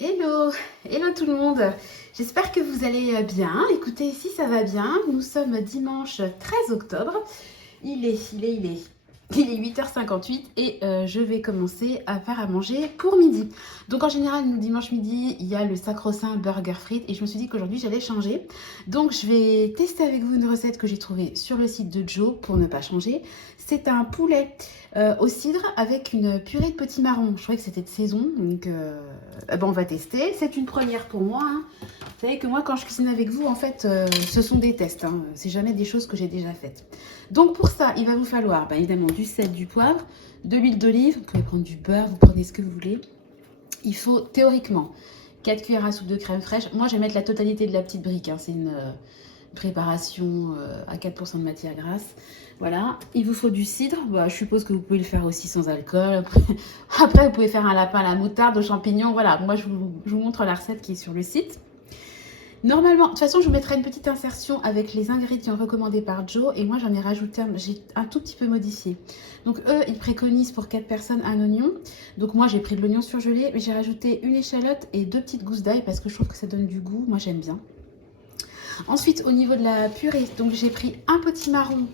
Hello, hello tout le monde. J'espère que vous allez bien. Écoutez, ici ça va bien. Nous sommes dimanche 13 octobre. Il est 8h58 et je vais commencer à faire à manger pour midi. Donc en général, nous dimanche midi, il y a le sacro-saint burger frites et je me suis dit qu'aujourd'hui j'allais changer. Donc je vais tester avec vous une recette que j'ai trouvée sur le site de Joe pour ne pas changer. C'est un poulet au cidre avec une purée de petits marrons. Je trouvais que c'était de saison, donc on va tester. C'est une première pour moi, hein. Vous savez que moi, quand je cuisine avec vous, en fait, ce sont des tests, hein. C'est jamais des choses que j'ai déjà faites. Donc pour ça, il va vous falloir évidemment du sel, du poivre, de l'huile d'olive. Vous pouvez prendre du beurre, vous prenez ce que vous voulez. Il faut théoriquement 4 cuillères à soupe de crème fraîche. Moi, je vais mettre la totalité de la petite brique, hein. C'est une préparation à 4% de matière grasse. Voilà, il vous faut du cidre. Je suppose que vous pouvez le faire aussi sans alcool. Après, vous pouvez faire un lapin à la moutarde, aux champignons. Voilà, moi, je vous montre la recette qui est sur le site. Normalement, de toute façon, je vous mettrai une petite insertion avec les ingrédients recommandés par Joe. Et moi, j'en ai rajouté, j'ai un tout petit peu modifié. Donc, eux, ils préconisent pour 4 personnes un oignon. Donc, moi, j'ai pris de l'oignon surgelé, mais j'ai rajouté une échalote et 2 petites gousses d'ail parce que je trouve que ça donne du goût. Moi, j'aime bien. Ensuite, au niveau de la purée, donc j'ai pris un petit marron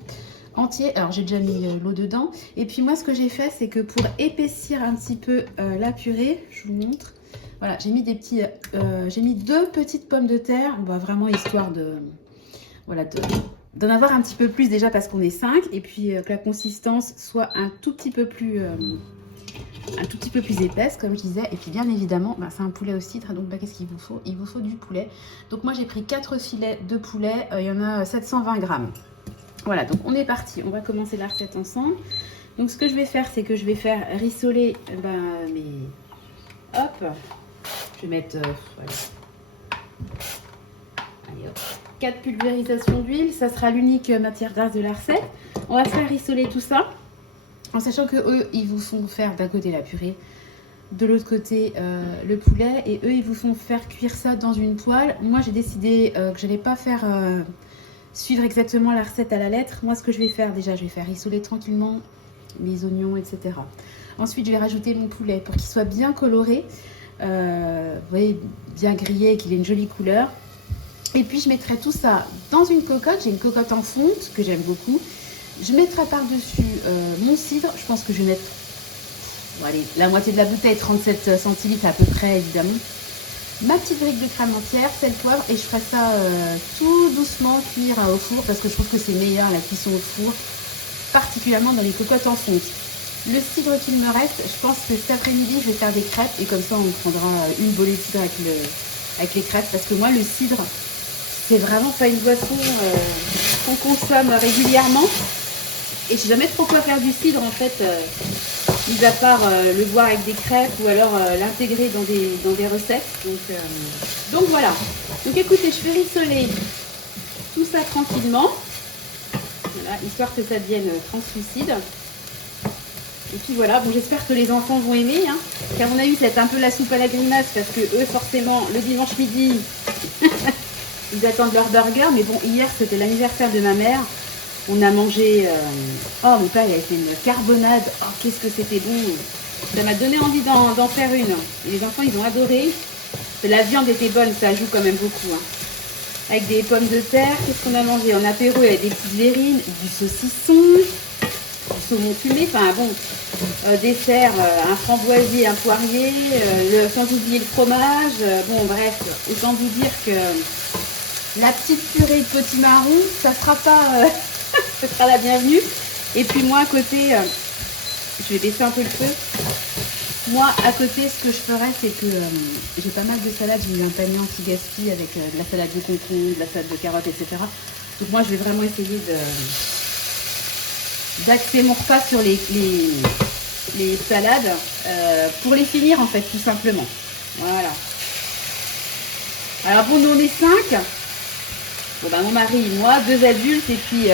entier. Alors, j'ai déjà mis l'eau dedans. Et puis, moi, ce que j'ai fait, c'est que pour épaissir un petit peu la purée, je vous montre. Voilà, j'ai mis j'ai mis 2 petites pommes de terre, vraiment histoire de, voilà, d'en avoir un petit peu plus déjà parce qu'on est 5 et puis que la consistance soit un tout petit peu plus épaisse comme je disais. Et puis bien évidemment, c'est un poulet au cidre, donc qu'est-ce qu'il vous faut? Il vous faut du poulet. Donc moi j'ai pris 4 filets de poulet, il y en a 720 grammes. Voilà, donc on est parti, on va commencer la recette ensemble. Donc ce que je vais faire, c'est que je vais faire rissoler hop. Je vais mettre voilà. Allez, hop. 4 pulvérisations d'huile, ça sera l'unique matière grasse de la recette. On va faire rissoler tout ça, en sachant que eux, ils vous font faire d'un côté la purée, de l'autre côté le poulet, et eux, ils vous font faire cuire ça dans une poêle. Moi, j'ai décidé que je n'allais pas faire suivre exactement la recette à la lettre. Moi, ce que je vais faire, déjà, je vais faire rissoler tranquillement mes oignons, etc. Ensuite, je vais rajouter mon poulet pour qu'il soit bien coloré. Vous voyez, bien grillé et qu'il ait une jolie couleur. Et puis je mettrai tout ça dans une cocotte. J'ai une cocotte en fonte que j'aime beaucoup. Je mettrai par-dessus mon cidre. Je pense que je vais mettre allez, la moitié de la bouteille, 37 centilitres à peu près évidemment. Ma petite brique de crème entière, sel, poivre, et je ferai ça tout doucement cuire au four parce que je trouve que c'est meilleur la cuisson au four, particulièrement dans les cocottes en fonte. Le cidre qu'il me reste, je pense que cet après-midi, je vais faire des crêpes et comme ça, on prendra une bolée de cidre avec les crêpes parce que moi, le cidre, c'est vraiment pas une boisson qu'on consomme régulièrement et je sais jamais trop quoi faire du cidre en fait, mis à part le boire avec des crêpes ou alors l'intégrer dans des recettes. Donc voilà. Donc écoutez, je fais rissoler tout ça tranquillement, voilà, histoire que ça devienne translucide. Et puis voilà, bon, j'espère que les enfants vont aimer, hein, car on a eu peut-être un peu la soupe à la grimace parce que eux, forcément, le dimanche midi, ils attendent leur burger. Mais bon, hier, c'était l'anniversaire de ma mère. On a mangé... Oh, mon père, il a fait une carbonade. Oh, qu'est-ce que c'était bon. Ça m'a donné envie d'en faire une. Et les enfants, ils ont adoré. La viande était bonne, ça joue quand même beaucoup. Hein. Avec des pommes de terre, qu'est-ce qu'on a mangé? En apéro, il y avait des petites verrines, du saucisson, du saumon fumé, enfin bon, dessert, un framboisier, un poirier, sans oublier le fromage. Bon, bref, autant vous dire que la petite purée de petits marrons, ça sera pas, ça sera la bienvenue. Et puis moi, à côté, je vais baisser un peu le feu. Moi, à côté, ce que je ferais, c'est que j'ai pas mal de salades. J'ai mis un panier anti-gaspi avec de la salade de concombre, de la salade de carottes, etc. Donc moi, je vais vraiment essayer d'axer mon repas sur les salades pour les finir, en fait, tout simplement. Voilà. Alors bon, nous, on est 5. Bon, mon mari, moi, 2 adultes, et puis...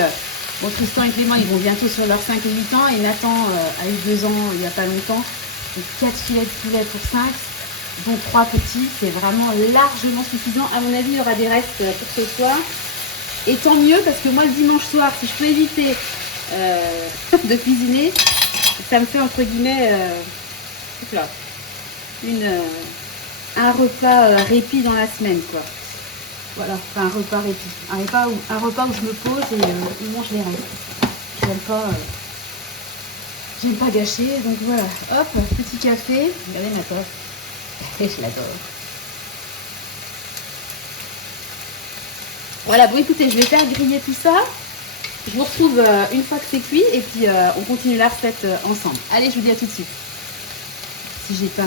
bon, Tristan et Clément, ils vont bientôt sur leurs 5 et 8 ans, et Nathan a eu 2 ans il n'y a pas longtemps. Donc 4 filets de poulet pour 5, dont 3 petits, c'est vraiment largement suffisant. À mon avis, il y aura des restes pour ce soir. Et tant mieux, parce que moi, le dimanche soir, si je peux éviter de cuisiner, ça me fait, entre guillemets, un repas répit dans la semaine, quoi. Voilà, enfin un repas répit. Un repas où je me pose et je mange les restes. J'aime pas gâcher, donc voilà. Hop, petit café. Regardez ma tasse. Je l'adore. Voilà, bon écoutez, je vais faire griller tout ça. Je vous retrouve une fois que c'est cuit et puis on continue la recette ensemble. Allez, je vous dis à tout de suite. Si j'éteins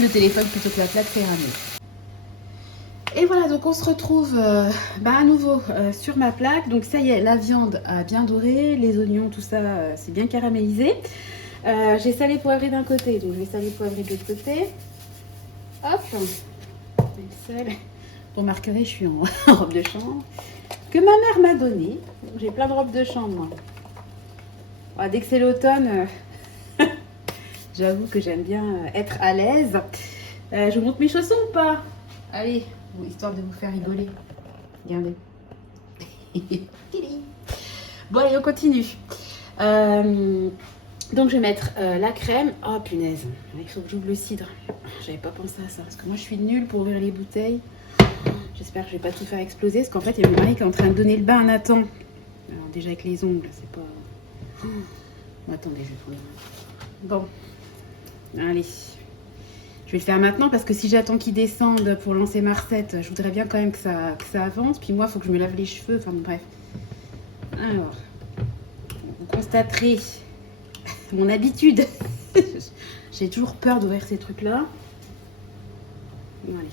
le téléphone plutôt que la plaque, ça ira mieux. Et voilà, donc on se retrouve à nouveau sur ma plaque. Donc ça y est, la viande a bien doré, les oignons, tout ça, c'est bien caramélisé. J'ai salé poivré d'un côté, donc je vais saler poivré de l'autre côté. Hop, le sel. Vous remarquerez, je suis en robe de chambre que ma mère m'a donnée. J'ai plein de robes de chambre, moi. Voilà, dès que c'est l'automne, j'avoue que j'aime bien être à l'aise. Je vous montre mes chaussons ou pas? Allez, histoire de vous faire rigoler. Regardez. Bon, allez, on continue. Donc, je vais mettre la crème. Oh, punaise. Il faut que j'ouvre le cidre. J'avais pas pensé à ça. Parce que moi, je suis nulle pour ouvrir les bouteilles. J'espère que je vais pas tout faire exploser. Parce qu'en fait, il y a mon mari qui est en train de donner le bain à Nathan. Alors, déjà, avec les ongles, c'est pas... Bon, attendez, je vais prendre... Bon. Allez. Je vais le faire maintenant parce que si j'attends qu'il descende pour lancer ma recette, je voudrais bien quand même que ça avance. Puis moi, il faut que je me lave les cheveux. Enfin, bref. Alors, vous constaterez mon habitude. J'ai toujours peur d'ouvrir ces trucs-là. Allez.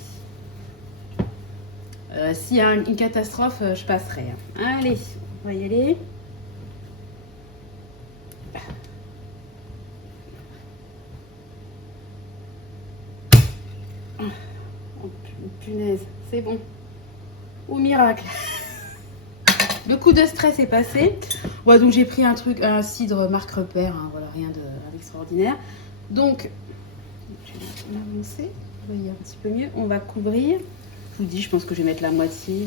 S'il y a une catastrophe, je passerai. Allez, on va y aller. Oh, punaise, c'est bon. Au miracle. Le coup de stress est passé. Ouais, donc j'ai pris un cidre marque repère. Hein, voilà, rien d'extraordinaire. Donc, je vais avancer. Vous voyez un petit peu mieux. On va couvrir. Je vous dis, je pense que je vais mettre la moitié.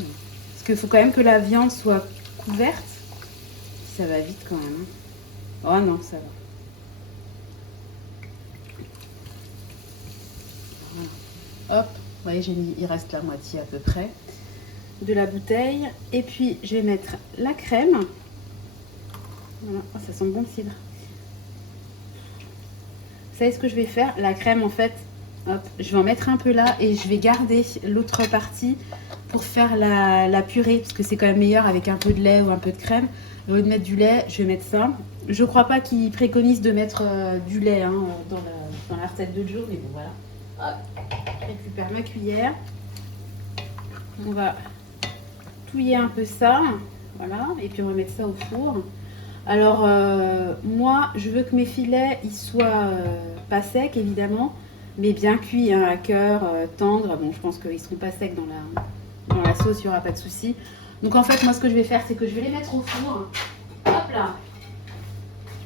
Parce qu'il faut quand même que la viande soit couverte. Ça va vite quand même. Hein. Oh non, ça va. Voilà. Hop, vous voyez, il reste la moitié à peu près de la bouteille. Et puis, je vais mettre la crème. Voilà, oh, ça sent bon le cidre. Vous savez ce que je vais faire? La crème, en fait, hop, je vais en mettre un peu là et je vais garder l'autre partie pour faire la purée, parce que c'est quand même meilleur avec un peu de lait ou un peu de crème. Au lieu de mettre du lait, je vais mettre ça. Je crois pas qu'ils préconisent de mettre du lait hein, dans la recette de jour, mais bon voilà. Hop, je récupère ma cuillère. On va touiller un peu ça, voilà, et puis on va mettre ça au four. Alors moi, je veux que mes filets ils soient pas secs évidemment, mais bien cuits, hein, à cœur, tendre. Bon, je pense qu'ils seront pas secs dans la sauce, il n'y aura pas de souci. Donc en fait, moi ce que je vais faire, c'est que je vais les mettre au four. Hop là.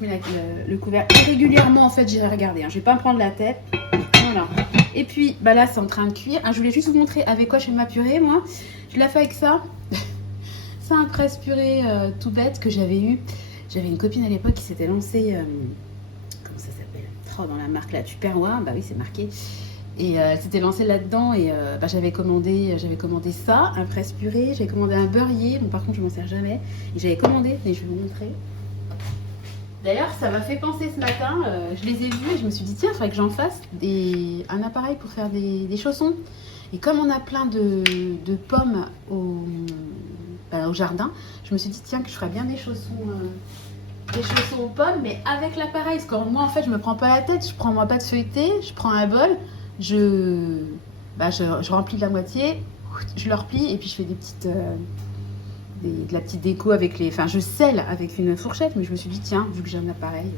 Je mets le couvercle. Et régulièrement, en fait, j'irai regarder. Hein. Je vais pas me prendre la tête. Voilà. Et puis, bah là, c'est en train de cuire. Ah, je voulais juste vous montrer avec quoi je fais ma purée, moi. Je l'ai fait avec ça. C'est un presse-purée tout bête que j'avais eu. J'avais une copine à l'époque qui s'était lancée... comment ça s'appelle? Oh, dans la marque là, Tupperware. Bah oui, c'est marqué. Et elle s'était lancée là-dedans et j'avais commandé ça, un presse-purée, j'avais commandé un beurrier, bon par contre je m'en sers jamais, et j'avais commandé, et je vais vous montrer. D'ailleurs ça m'a fait penser ce matin, je les ai vus et je me suis dit tiens, il faudrait que j'en fasse un appareil pour faire des chaussons. Et comme on a plein de pommes au jardin, je me suis dit tiens que je ferais bien des chaussons aux pommes, mais avec l'appareil, parce que moi en fait je me prends pas la tête, je prends ma pâte feuilletée, je prends un bol, je remplis de la moitié, je le replie et puis je fais de la petite déco avec je scelle avec une fourchette, mais je me suis dit tiens, vu que j'ai un appareil,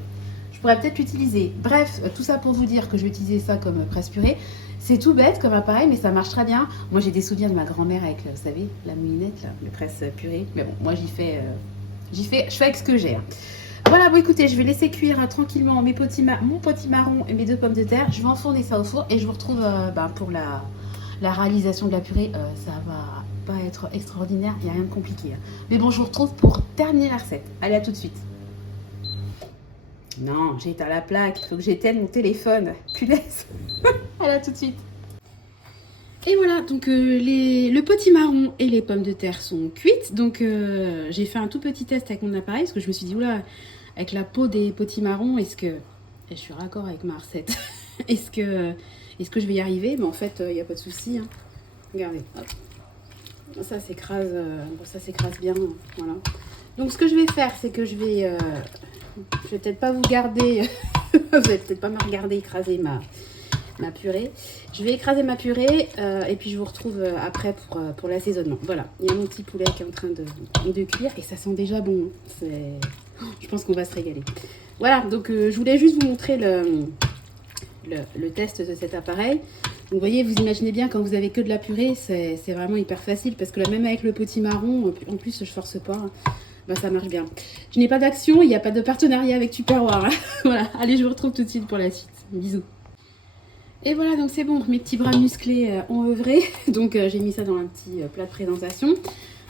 je pourrais peut-être l'utiliser. Bref, tout ça pour vous dire que je vais utiliser ça comme presse-purée. C'est tout bête comme appareil, mais ça marche très bien. Moi j'ai des souvenirs de ma grand-mère avec, vous savez, la moulinette, là, le presse-purée. Mais bon, moi je fais avec ce que j'ai. Hein. Voilà, bon écoutez, je vais laisser cuire tranquillement mon potimarron et mes 2 pommes de terre. Je vais enfourner ça au four et je vous retrouve pour la réalisation de la purée. Ça va pas être extraordinaire, il n'y a rien de compliqué. Hein. Mais bon, je vous retrouve pour terminer la recette. Allez, à tout de suite. Non, j'ai éteint la plaque, il faut que j'éteigne mon téléphone. Punaise. Allez, à tout de suite. Et voilà, donc le potimarron et les pommes de terre sont cuites. Donc j'ai fait un tout petit test avec mon appareil parce que je me suis dit, oula, avec la peau des potimarrons, est-ce que... Et je suis raccord avec ma recette. est-ce que je vais y arriver? Mais en fait, il n'y a pas de souci. Hein. Regardez, hop. Ça s'écrase bien. Voilà. Donc ce que je vais faire, c'est que je vais peut-être pas vous garder... vous allez peut-être pas me regarder écraser ma purée. Je vais écraser ma purée et puis je vous retrouve après pour l'assaisonnement. Voilà, il y a mon petit poulet qui est en train de cuire et ça sent déjà bon. Je pense qu'on va se régaler. Voilà, donc je voulais juste vous montrer le test de cet appareil. Donc vous voyez, vous imaginez bien quand vous avez que de la purée, c'est vraiment hyper facile parce que là même avec le potimarron, en plus je force pas, bah, ça marche bien. Je n'ai pas d'action, il n'y a pas de partenariat avec Tupperware. Hein. Voilà, allez, je vous retrouve tout de suite pour la suite. Bisous. Et voilà, donc c'est bon, mes petits bras musclés ont œuvré. Donc j'ai mis ça dans un petit plat de présentation.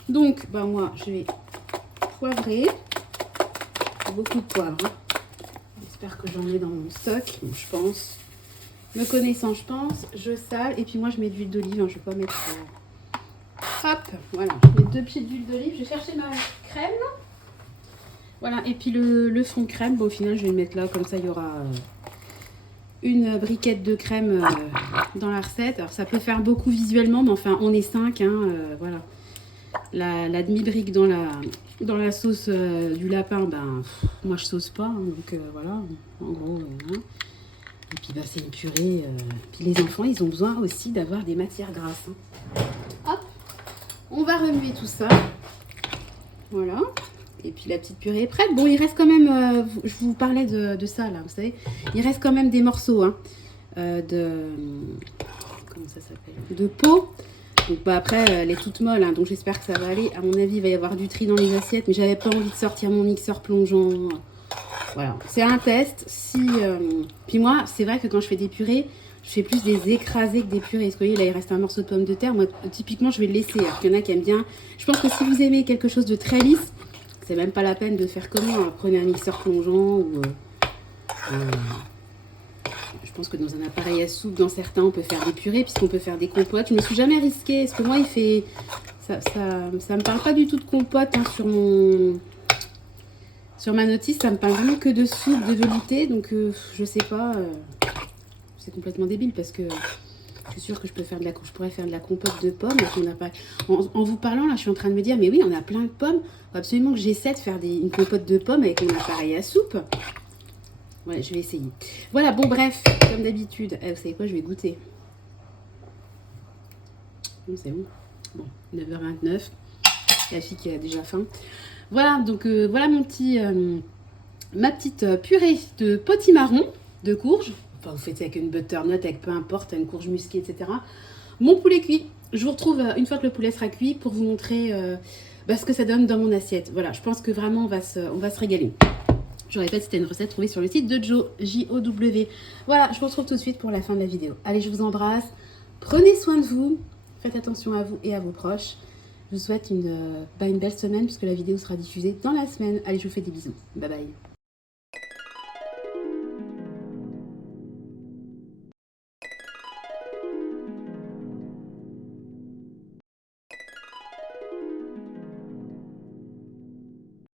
Donc bah, moi je vais poivrer. Beaucoup de poivre. Hein. J'espère que j'en ai dans mon stock. Bon, je pense. Me connaissant, je pense. Je sale. Et puis moi je mets de l'huile d'olive. Hein. Je ne vais pas mettre... Hop, voilà. Je mets 2 pieds d'huile d'olive. Je vais chercher ma crème. Voilà, et puis le fond de crème. Bon, au final je vais le mettre là. Comme ça il y aura... une briquette de crème dans la recette. Alors ça peut faire beaucoup visuellement, mais enfin on est 5, hein, voilà. La demi-brique dans la sauce du lapin, ben moi je sauce pas, hein, donc voilà, en gros. Hein. Et puis bah, c'est une purée. Puis les enfants, ils ont besoin aussi d'avoir des matières grasses. Hein. Hop, on va remuer tout ça. Voilà. Et puis la petite purée est prête. Bon, il reste quand même, je vous parlais de ça là, vous savez, il reste quand même des morceaux hein, comment ça s'appelle, de peau. Donc bah, après, elle est toute molle, hein, donc j'espère que ça va aller. À mon avis, il va y avoir du tri dans les assiettes, mais j'avais pas envie de sortir mon mixeur plongeant. Voilà, c'est un test. Puis moi, c'est vrai que quand je fais des purées, je fais plus des écrasés que des purées. Parce que vous voyez, là, il reste un morceau de pomme de terre. Moi, typiquement, je vais le laisser. Alors qu'il y en a qui aiment bien. Je pense que si vous aimez quelque chose de très lisse, c'est même pas la peine de faire comme moi. Prenez un mixeur plongeant ou... je pense que dans un appareil à soupe, dans certains, on peut faire des purées puisqu'on peut faire des compotes. Je ne me suis jamais risquée. Parce que moi, il fait... Ça me parle pas du tout de compote hein, sur ma notice. Ça me parle vraiment que de soupe, de velouté. Donc, je sais pas... c'est complètement débile parce que... Je suis sûre que je pourrais faire de la compote de pommes. En vous parlant, là, je suis en train de me dire, mais oui, on a plein de pommes. Faut absolument que j'essaie de faire une compote de pommes avec mon appareil à soupe. Ouais, je vais essayer. Voilà, bon, bref, comme d'habitude. Vous savez quoi, je vais goûter. C'est bon. Bon, 9h29. La fille qui a déjà faim. Voilà, donc voilà ma petite purée de potimarron de courge. Enfin, vous faites ça avec une butternut, avec peu importe, une courge musquée, etc. Mon poulet cuit. Je vous retrouve une fois que le poulet sera cuit pour vous montrer ce que ça donne dans mon assiette. Voilà, je pense que vraiment on va se régaler. Je répète, c'était une recette trouvée sur le site de Joe, J-O-W. Voilà, je vous retrouve tout de suite pour la fin de la vidéo. Allez, je vous embrasse. Prenez soin de vous. Faites attention à vous et à vos proches. Je vous souhaite une belle semaine puisque la vidéo sera diffusée dans la semaine. Allez, je vous fais des bisous. Bye bye.